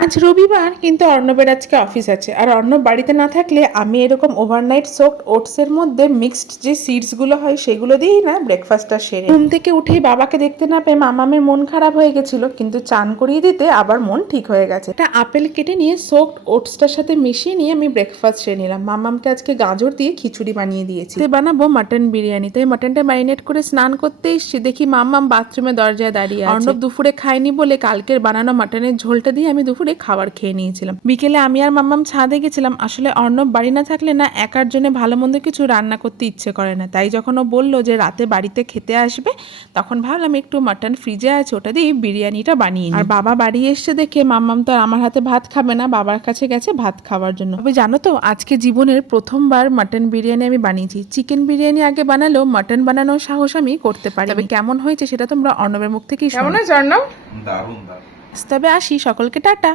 আজ রবিবার, কিন্তু অর্ণবের আজকে অফিস আছে। আর অর্ণব বাড়িতে না থাকলে আমি এরকম ওভারনাইট সোকড ওটসের মধ্যে মিক্সড যে সিডসগুলো হয় সেগুলো দিয়েই না ব্রেকফাস্টটা সেরে ঘুম থেকে উঠেই বাবাকে দেখতে না পেয়ে মামামের মন খারাপ হয়ে গেছিল, কিন্তু চান করিয়ে দিতে আবার মন ঠিক হয়ে গেছে। একটা আপেল কেটে নিয়ে সোকড ওটসটার সাথে মিশিয়ে নিয়ে আমি ব্রেকফাস্ট সেরে নিলাম। মামামকে আজকে গাজর দিয়ে খিচুড়ি বানিয়ে দিয়েছি। বানাবো মাটন বিরিয়ানি, তাই মাটনটা ম্যারিনেট করে স্নান করতে এসেছি, দেখি মামাম বাথরুমে দরজায় দাঁড়িয়ে আছে। অর্ণব দুপুরে খায়নি বলে কালকের বানানো মাটনের ঝোলটা দিয়ে আমি দুপুরে খাবার খেয়ে নিয়েছিলাম। বিকেলে আমি আর মাম্মাম ছাদে গেছিলাম। আসলে অর্ণব বাড়ি না থাকলে না একার জন্য ভালো মন্দ কিছু রান্না করতে ইচ্ছে করে না, তাই যখন ও বললো যে রাতে বাড়িতে খেতে আসবে, তখন ভাবলাম একটু মাটন ফ্রিজে আছে, ওটা দিয়ে বিরিয়ানিটা বানিয়ে নিই। আর বাবা বাড়ি এসছে দেখে মাম্মাম তো আর আমার হাতে ভাত খাবে না, বাবার কাছে গেছে ভাত খাওয়ার জন্য। তবে জানো তো, আজকে জীবনের প্রথমবার মাটন বিরিয়ানি আমি বানিয়েছি। চিকেন বিরিয়ানি আগে বানালেও মাটন বানানোর সাহস আমি করতে পারি। তবে কেমন হয়েছে সেটা তোমরা অর্ণবের মুখ থেকেই শোনো। কেমন হয়েছে অর্ণব? দারুণ দারুণ। তবে আসি, সকলকে টাটা।